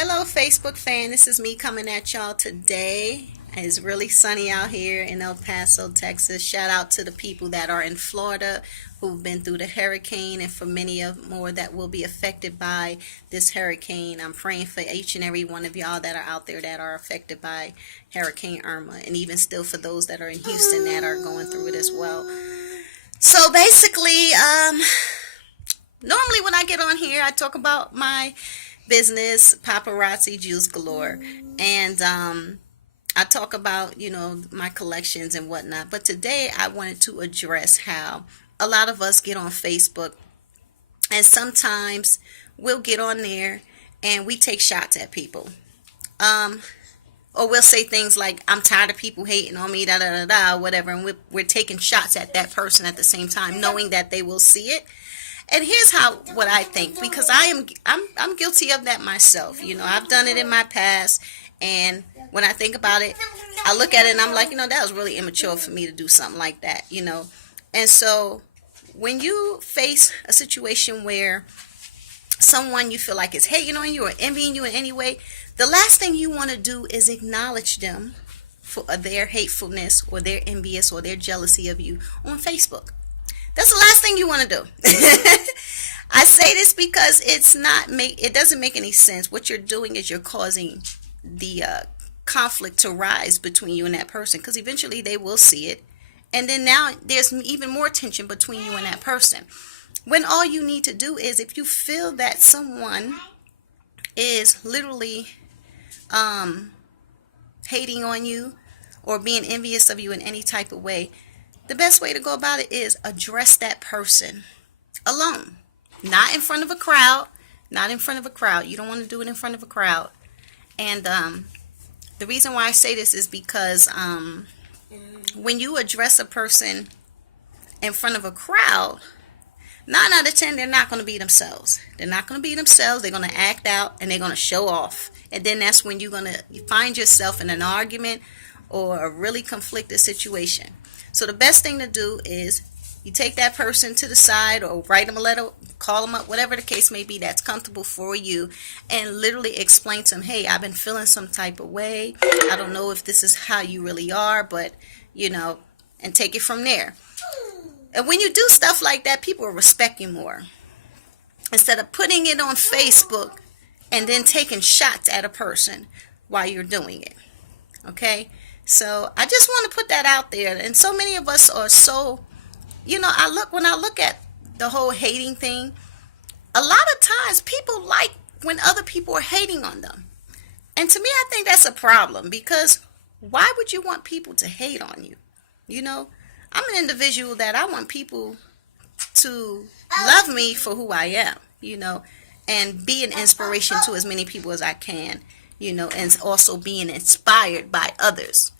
Hello, Facebook fan. This is me coming at y'all today. It's really sunny out here in El Paso, Texas. Shout out to the people that are in Florida who've been through the hurricane, and for many of more that will be affected by this hurricane. I'm praying for each and every one of y'all that are out there that are affected by Hurricane Irma, and even still for those that are in Houston that are going through it as well. So basically, normally when I get on here, I talk about my business, paparazzi juice galore, and I talk about my collections and whatnot. But today I wanted to address how a lot of us get on Facebook, and sometimes we'll get on there and we take shots at people. Um, or we'll say things like, "I'm tired of people hating on me," da da da da, whatever, and we're taking shots at that person at the same time, knowing that they will see it. And here's how what I think, because I'm guilty of that myself. I've done it in my past, and when I think about it, I look at it and I'm like, that was really immature for me to do something like that. And so when you face a situation where someone you feel like is hating on you or envying you in any way, the last thing you want to do is acknowledge them for their hatefulness or their envious or their jealousy of you on Facebook. That's the last thing you want to do. I say this because it doesn't make any sense. What you're doing is you're causing the conflict to rise between you and that person, because eventually they will see it. And then now there's even more tension between you and that person. When all you need to do is, if you feel that someone is literally hating on you or being envious of you in any type of way, the best way to go about it is address that person alone, not in front of a crowd. Not in front of a crowd. You don't want to do it in front of a crowd. And the reason why I say this is because when you address a person in front of a crowd, 9 out of 10, they're not going to be themselves. They're not going to be themselves. They're going to act out and they're going to show off. And then that's when you're going to find yourself in an argument or a really conflicted situation. So the best thing to do is you take that person to the side or write them a letter, call them up, whatever the case may be that's comfortable for you, and literally explain to them, "Hey, I've been feeling some type of way. I don't know if this is how you really are, but, and take it from there." And when you do stuff like that, people will respect you more. Instead of putting it on Facebook and then taking shots at a person while you're doing it. Okay? So I just want to put that out there. And so many of us are so, when I look at the whole hating thing, a lot of times people like when other people are hating on them. And to me, I think that's a problem, because why would you want people to hate on you? I'm an individual that I want people to love me for who I am, and be an inspiration to as many people as I can, and also being inspired by others.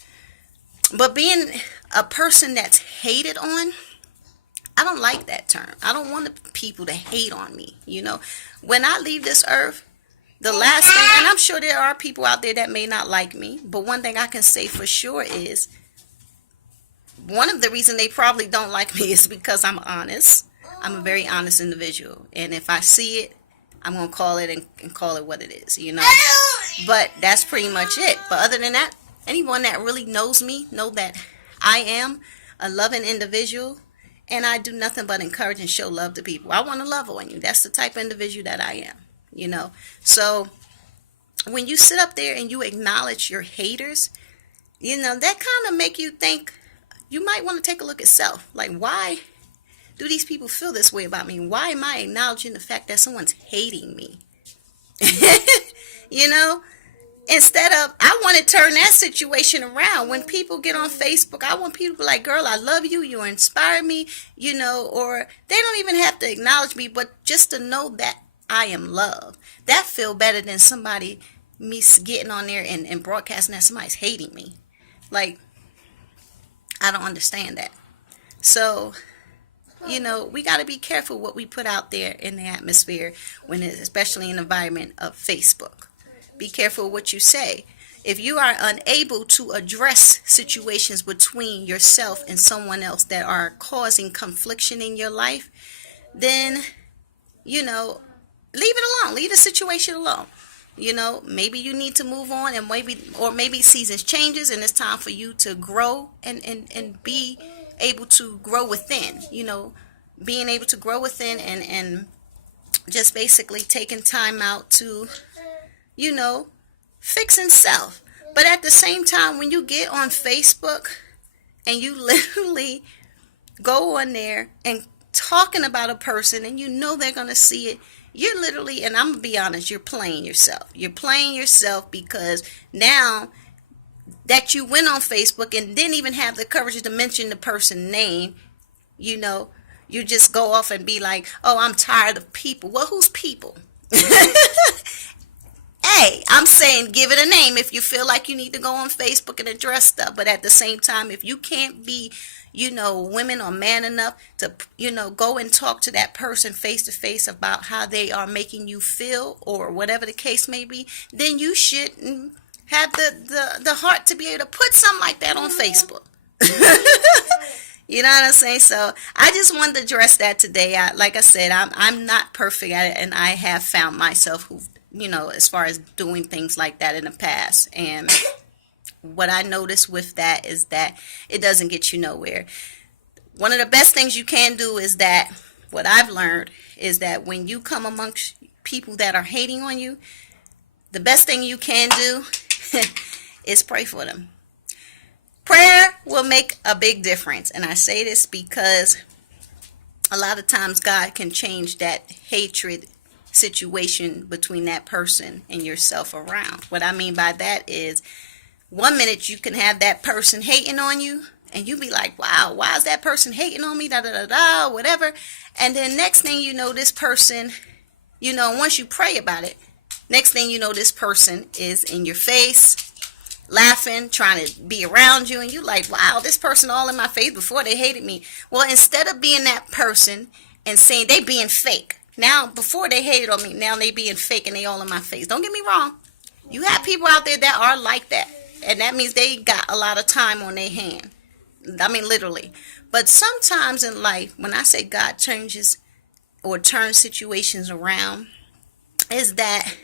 But being a person that's hated on, I don't like that term. I don't want people to hate on me. When I leave this earth, the last thing, and I'm sure there are people out there that may not like me, but one thing I can say for sure is, one of the reasons they probably don't like me is because I'm honest. I'm a very honest individual. And if I see it, I'm going to call it and call it what it is, But that's pretty much it. But other than that, anyone that really knows me know that I am a loving individual, and I do nothing but encourage and show love to people. I want to love on you. That's the type of individual that I am, So when you sit up there and you acknowledge your haters, that kind of make you think. You might want to take a look at self. Like, why do these people feel this way about me? Why am I acknowledging the fact that someone's hating me? Instead of, I want to turn that situation around. When people get on Facebook, I want people to be like, "Girl, I love you. You inspire me," or they don't even have to acknowledge me, but just to know that I am loved. That feel better than me getting on there and broadcasting that somebody's hating me. Like, I don't understand that. So, we got to be careful what we put out there in the atmosphere, especially in the environment of Facebook. Be careful what you say. If you are unable to address situations between yourself and someone else that are causing confliction in your life, then, leave it alone. Leave the situation alone. You know, maybe you need to move on, and maybe seasons changes and it's time for you to grow and be able to grow within, you know, being able to grow within and just basically taking time out to, you know, fixing self. But at the same time, when you get on Facebook and you literally go on there and talking about a person and you know they're going to see it, you're literally, and I'm going to be honest, you're playing yourself. You're playing yourself because now that you went on Facebook and didn't even have the courage to mention the person's name, you know, you just go off and be like, oh, I'm tired of people. Well, who's people? Hey, I'm saying give it a name if you feel like you need to go on Facebook and address stuff. But at the same time, if you can't be, you know, women or man enough to, you know, go and talk to that person face to face about how they are making you feel or whatever the case may be, then you shouldn't have the heart to be able to put something like that on Facebook. You know what I'm saying? So I just wanted to address that today. Like I said, I'm not perfect at it, and I have found myself who, you know, as far as doing things like that in the past. And what I noticed with that is that it doesn't get you nowhere. One of the best things you can do is that, what I've learned is that when you come amongst people that are hating on you, the best thing you can do is pray for them. Prayer will make a big difference. And I say this because a lot of times God can change that hatred situation between that person and yourself around. What I mean by that is, one minute you can have that person hating on you and you be like, wow, why is that person hating on me, da da da da, whatever. And then next thing you know, this person, you know, once you pray about it, next thing you know, this person is in your face, laughing, trying to be around you, and you like, wow, this person all in my face before they hated me. Well, instead of being that person and saying they being fake, now before they hated on me, now they being fake and they all in my face. Don't get me wrong. You have people out there that are like that, and that means they got a lot of time on their hand. I mean, literally. But sometimes in life, when I say God changes or turns situations around, is that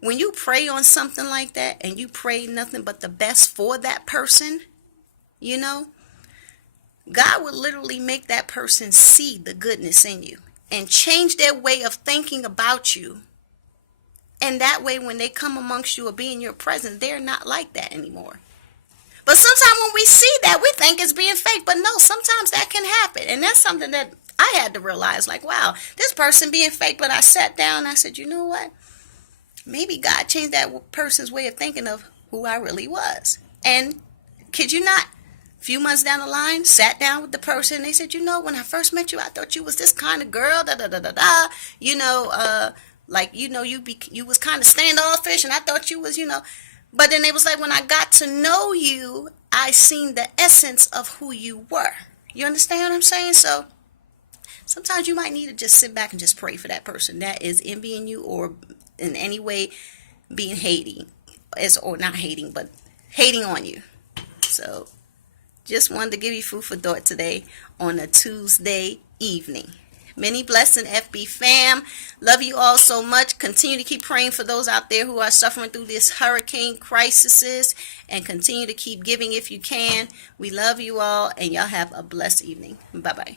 when you pray on something like that and you pray nothing but the best for that person, you know, God will literally make that person see the goodness in you and change their way of thinking about you. And that way, when they come amongst you or be in your presence, they're not like that anymore. But sometimes when we see that, we think it's being fake. But no, sometimes that can happen. And that's something that I had to realize, like, wow, this person being fake. But I sat down and I said, you know what? Maybe God changed that person's way of thinking of who I really was. And kid you not, a few months down the line, sat down with the person. They said, you know, when I first met you, I thought you was this kind of girl, da da da da da. You know, like, you know, you was kind of standoffish, and I thought you was, you know. But then it was like, when I got to know you, I seen the essence of who you were. You understand what I'm saying? So sometimes you might need to just sit back and just pray for that person that is envying you or in any way being hating, or not hating, but hating on you. So just wanted to give you food for thought today on a Tuesday evening. Many blessings, FB fam. Love you all so much. Continue to keep praying for those out there who are suffering through this hurricane crisis, and continue to keep giving if you can. We love you all, and y'all have a blessed evening. Bye-bye.